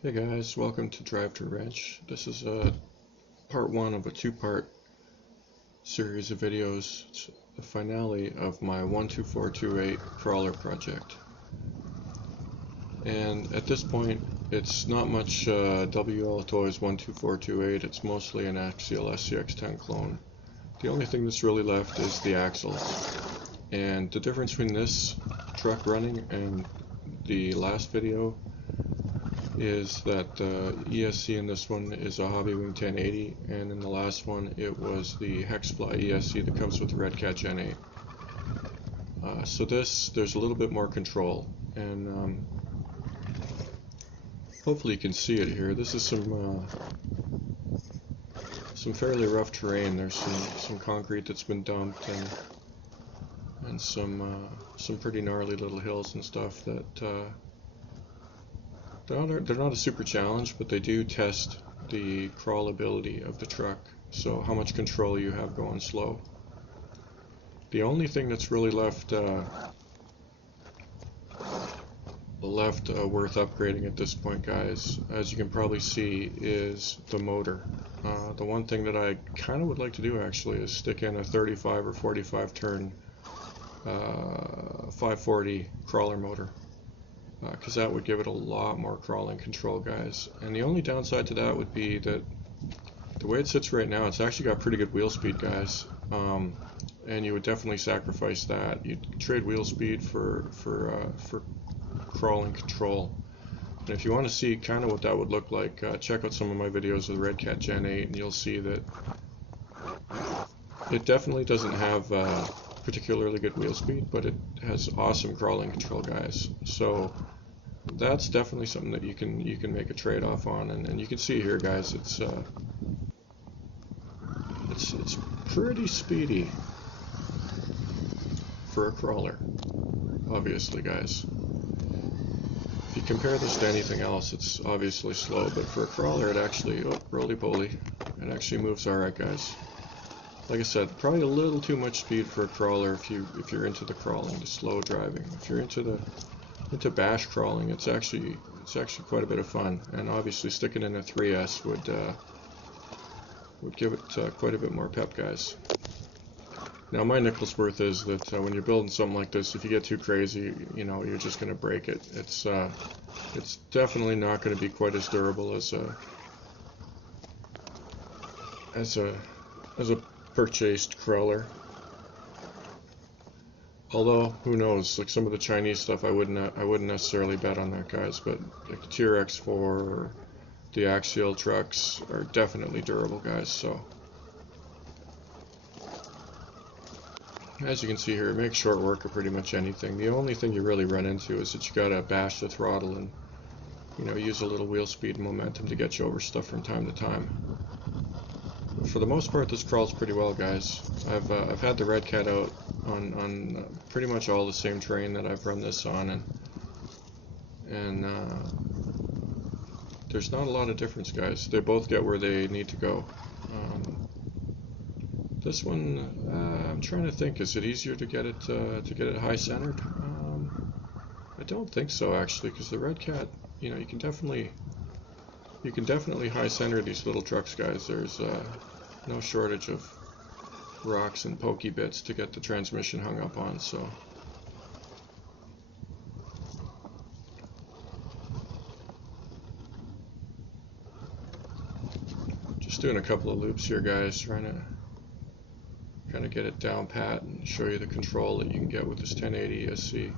Hey guys, welcome to Drive to Ranch. This is part one of a two-part series of videos. It's the finale of my 12428 crawler project. And at this point, it's not much WLToys 12428, it's mostly an Axial SCX10 clone. The only thing that's really left is the axles. And the difference between this truck running and the last video is that the ESC in this one is a Hobbywing 1080, and in the last one it was the Hexfly ESC that comes with the Red Cat Gen 8. So there's a little bit more control, and hopefully you can see it here. This is some fairly rough terrain. There's some concrete that's been dumped, and some pretty gnarly little hills and stuff that they're not a super challenge, but they do test the crawlability of the truck, so how much control you have going slow. The only thing that's really left worth upgrading at this point, guys, as you can probably see, is the motor. The one thing that I kind of would like to do actually is stick in a 35 or 45 turn 540 crawler motor, because that would give it a lot more crawling control, guys. And the only downside to that would be that the way it sits right now, it's actually got pretty good wheel speed, guys, and you would definitely sacrifice that. You'd trade wheel speed for crawling control. And if you want to see kind of what that would look like, check out some of my videos of the Red Cat Gen 8, and you'll see that it definitely doesn't have particularly good wheel speed, but it has awesome crawling control, guys. So that's definitely something that you can make a trade-off on, and you can see here, guys, it's pretty speedy for a crawler, obviously, guys. If you compare this to anything else, it's obviously slow, but for a crawler, it actually, roly-poly, it actually moves alright, guys. Like I said, probably a little too much speed for a crawler if you're into the crawling, the slow driving. If you're into bash crawling, it's actually quite a bit of fun, and obviously sticking in a 3S would give it quite a bit more pep, guys. Now my nickel's worth is that when you're building something like this, if you get too crazy, you know, you're just going to break it. It's definitely not going to be quite as durable as a purchased crawler. Although, who knows, like some of the Chinese stuff, I wouldn't necessarily bet on that, guys, but like the TRX4 or the Axial trucks are definitely durable, guys. So as you can see here, it makes short work of pretty much anything. The only thing you really run into is that you gotta bash the throttle and, you know, use a little wheel speed and momentum to get you over stuff from time to time. For the most part, this crawls pretty well, guys. I've had the Red Cat out on pretty much all the same terrain that I've run this on, and there's not a lot of difference, guys. They both get where they need to go. This one, I'm trying to think, is it easier to get it high centered? I don't think so, actually, because the Red Cat, you know, you can definitely high center these little trucks, guys. There's no shortage of rocks and pokey bits to get the transmission hung up on, so just doing a couple of loops here, guys, trying to kind of get it down pat and show you the control that you can get with this 1080 ESC.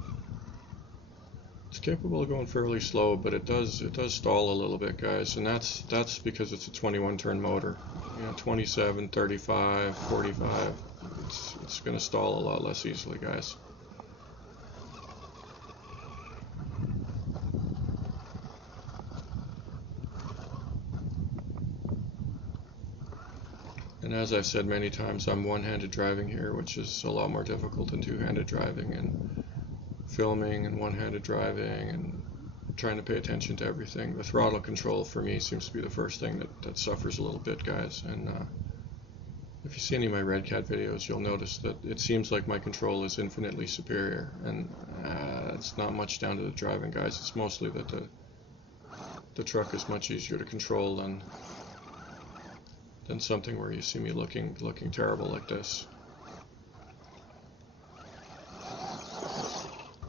It's capable of going fairly slow, but it does stall a little bit, guys, and that's because it's a 21 turn motor. You know, 27, 35, 45, it's going to stall a lot less easily, guys. And as I've said many times, I'm one-handed driving here, which is a lot more difficult than two-handed driving, and filming and one-handed driving and trying to pay attention to everything. The throttle control for me seems to be the first thing that suffers a little bit, guys. And if you see any of my Red Cat videos, you'll notice that it seems like my control is infinitely superior, and it's not much down to the driving, guys. It's mostly that the truck is much easier to control than something where you see me looking terrible like this.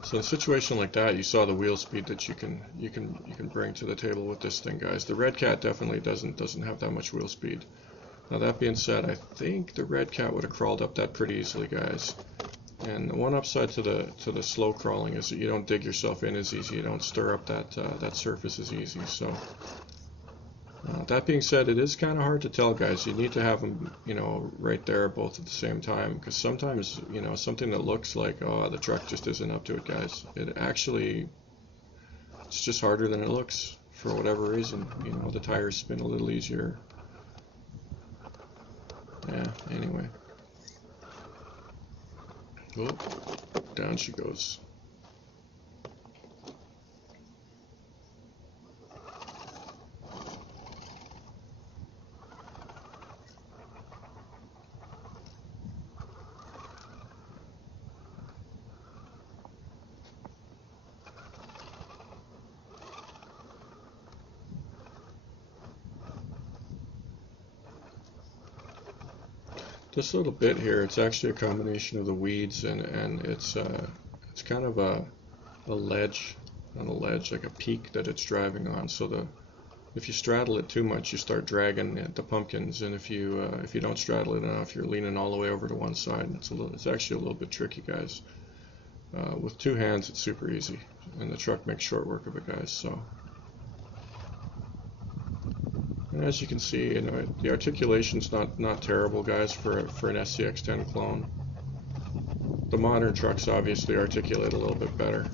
So in a situation like that, you saw the wheel speed that you can bring to the table with this thing, guys. The Red Cat definitely doesn't have that much wheel speed. Now that being said, I think the Red Cat would have crawled up that pretty easily, guys. And the one upside to the slow crawling is that you don't dig yourself in as easy. You don't stir up that surface as easy. So that being said, it is kind of hard to tell, guys. You need to have them, you know, right there both at the same time, because sometimes, you know, something that looks like, oh, the truck just isn't up to it, guys. It's just harder than it looks for whatever reason. You know, the tires spin a little easier. Yeah, anyway. Oh, down she goes. This little bit here, it's actually a combination of the weeds and it's kind of a ledge, not a ledge, like a peak that it's driving on. So if you straddle it too much, you start dragging at the pumpkins, and if you don't straddle it enough, you're leaning all the way over to one side. And it's actually a little bit tricky, guys. With two hands, it's super easy, and the truck makes short work of it, guys. So. And as you can see, you know, the articulation's not terrible, guys, for an SCX10 clone. The modern trucks obviously articulate a little bit better.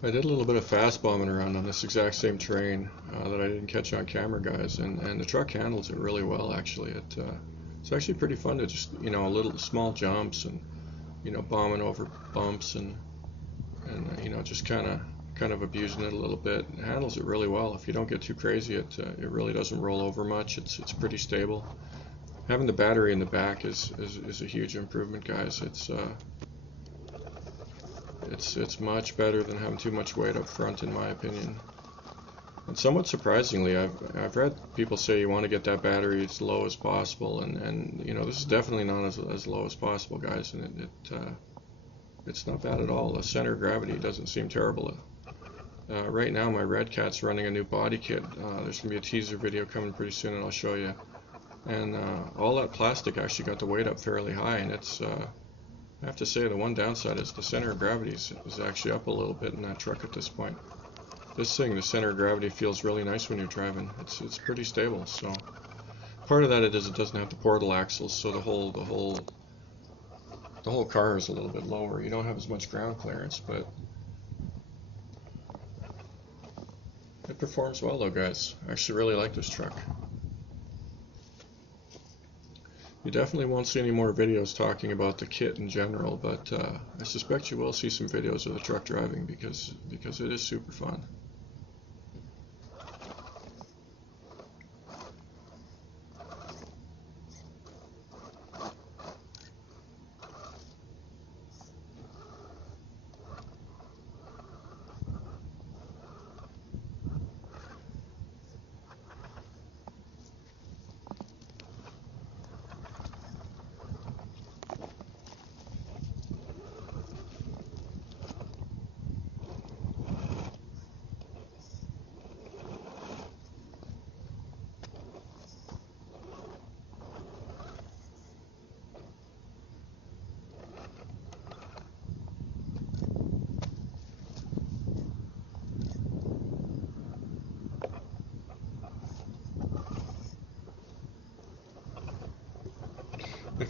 I did a little bit of fast bombing around on this exact same terrain that I didn't catch on camera, guys, and the truck handles it really well, actually. It's actually pretty fun to just, you know, little small jumps and, you know, bombing over bumps and you know, just kind of abusing it a little bit. It handles it really well. If you don't get too crazy, it really doesn't roll over much. It's pretty stable. Having the battery in the back is a huge improvement, guys. It's much better than having too much weight up front, in my opinion. And somewhat surprisingly, I've read people say you want to get that battery as low as possible, and you know, this is definitely not as low as possible, guys. And it's not bad at all. The center of gravity doesn't seem terrible. Right now, my Red Cat's running a new body kit. There's gonna be a teaser video coming pretty soon, and I'll show you. And all that plastic actually got the weight up fairly high, and it's I have to say, the one downside is the center of gravity is actually up a little bit in that truck at this point. This thing, the center of gravity feels really nice when you're driving. It's pretty stable. So part of that it doesn't have the portal axles, so the whole car is a little bit lower. You don't have as much ground clearance, but it performs well though, guys. I actually really like this truck. You definitely won't see any more videos talking about the kit in general, but I suspect you will see some videos of the truck driving because it is super fun.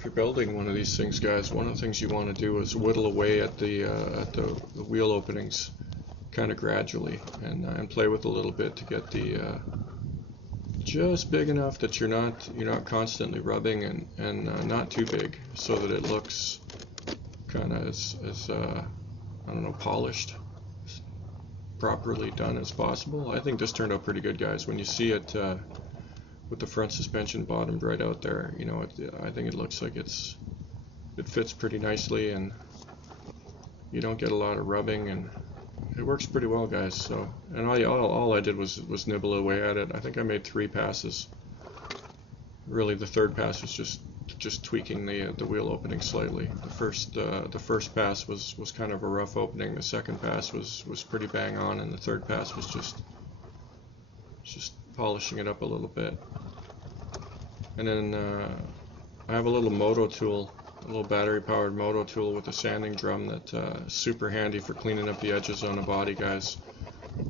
you're building one of these things, guys, one of the things you want to do is whittle away at the wheel openings kind of gradually, and play with a little bit to get the just big enough that you're not constantly rubbing, and not too big, so that it looks kind of as I don't know, polished, properly done as possible. I think this turned out pretty good, guys. When you see it with the front suspension bottomed right out there, you know, I think it looks like it fits pretty nicely, and you don't get a lot of rubbing, and it works pretty well, guys. So, and all I did was nibble away at it. I think I made 3 passes. Really, the third pass was just tweaking the wheel opening slightly. The first pass was kind of a rough opening. The second pass was pretty bang on, and the third pass was just polishing it up a little bit. And then I have a little moto tool, a little battery powered moto tool with a sanding drum that is super handy for cleaning up the edges on the body, guys.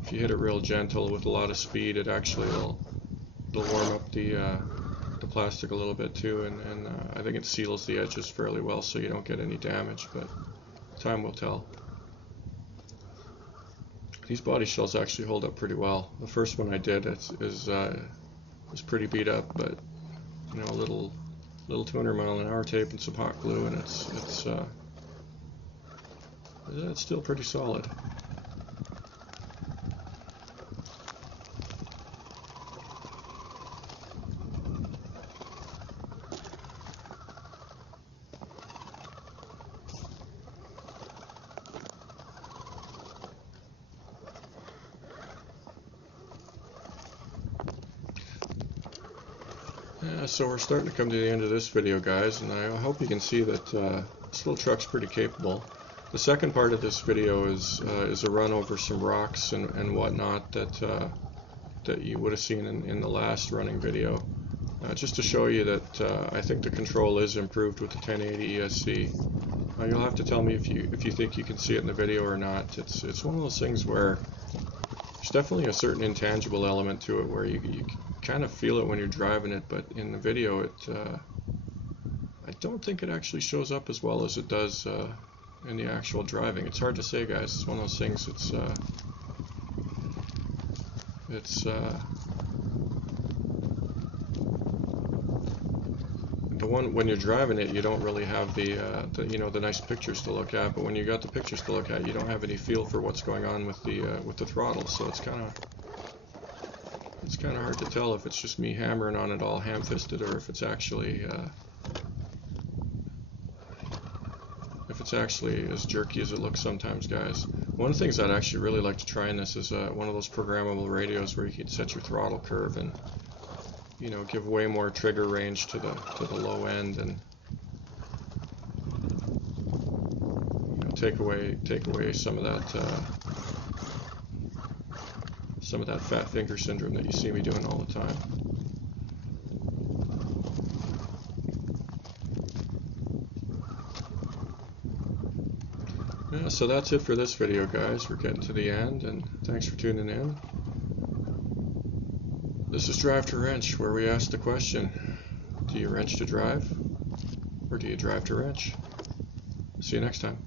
If you hit it real gentle with a lot of speed, it actually will warm up the plastic a little bit too, and I think it seals the edges fairly well, so you don't get any damage, but time will tell. These body shells actually hold up pretty well. The first one I did was pretty beat up, but you know, a little 200-mile-an-hour tape and some hot glue, and it's still pretty solid. So we're starting to come to the end of this video, guys, and I hope you can see that this little truck's pretty capable. The second part of this video is a run over some rocks and whatnot that you would have seen in the last running video, just to show you that I think the control is improved with the 1080 ESC. You'll have to tell me if you think you can see it in the video or not. It's one of those things where there's definitely a certain intangible element to it where you kind of feel it when you're driving it, but in the video I don't think it actually shows up as well as it does in the actual driving. It's hard to say, guys. It's one of those things. The one when you're driving it, you don't really have the nice pictures to look at, but when you got the pictures to look at, you don't have any feel for what's going on with the throttle. So it's kind of hard to tell if it's just me hammering on it all ham-fisted, or if it's actually as jerky as it looks sometimes, guys. One of the things I'd actually really like to try in this is one of those programmable radios where you can set your throttle curve and, you know, give way more trigger range to the low end, and you know, take away some of that fat finger syndrome that you see me doing all the time. Yeah, so that's it for this video, guys. We're getting to the end, and thanks for tuning in. This is Drive to Wrench, where we ask the question, do you wrench to drive, or do you drive to wrench? See you next time.